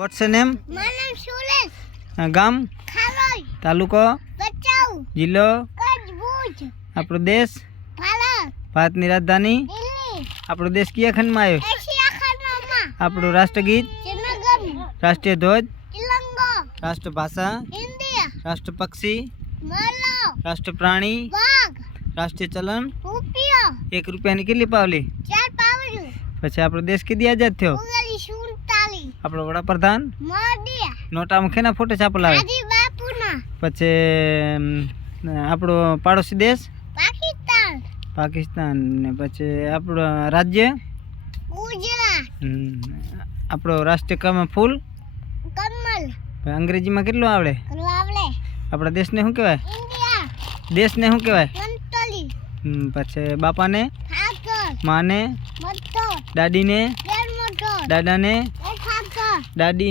What's the name? My name is Suresh. ગામ Kharoi. તાલુકો Bachau. જિલ્લો Kaj Bhuj. આપણો દેશ Bharat. ભારતની રાજધાની Delhi. આપણો દેશ કયા ખંડમાં આવ્યો Asia Khanama. આપણું રાષ્ટ્રગીત Janagan. રાષ્ટ્રીય ધ્વજ Tilanga. રાષ્ટ્રભાષા India. રાષ્ટ્ર પક્ષી Mala. રાષ્ટ્ર પ્રાણી Bag. રાષ્ટ્રીય ચલણ Rupia. 1 રૂપિયાની કેટલી પાવલી 4 પાવલું. પછી આપણો દેશ કીધી આઝાદ થયો 1947. આપણો વડાપ્રધાન મોદી. નોટામાં કેના ફોટો છાપેલા આવે આદિ બાપુના. પછી આપણો પાડોશી દેશ પાકિસ્તાન. પાકિસ્તાન ને પછી આપણો રાજ્ય ગુજરાત. આપણો રાષ્ટ્રીય ફૂલ કમલ. અંગ્રેજીમાં કેટલું આવડે રાવલે. આપણા દેશને શું કહેવાય ઇન્ડિયા. દેશને શું કહેવાય મંતલી. પછી બાપાને ઠાકર. માને મત્તો. દાદીને દેર મોટો. દાદાને ઠાકર. દાદી